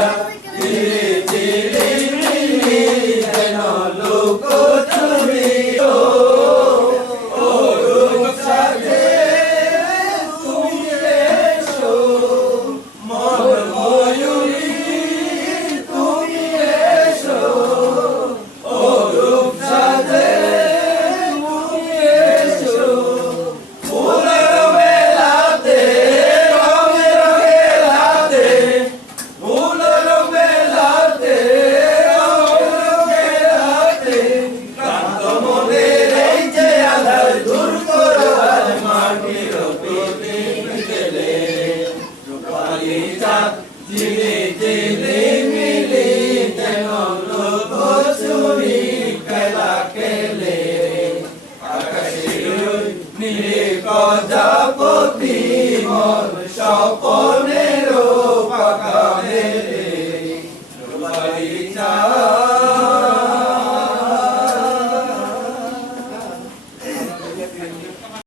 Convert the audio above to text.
Yeah. কালি চাঁদ ঝিলি ঝিলি মিলি যেন লোক চুরি খেলা খেলে। আকাশে নীল প্রজাপতি মন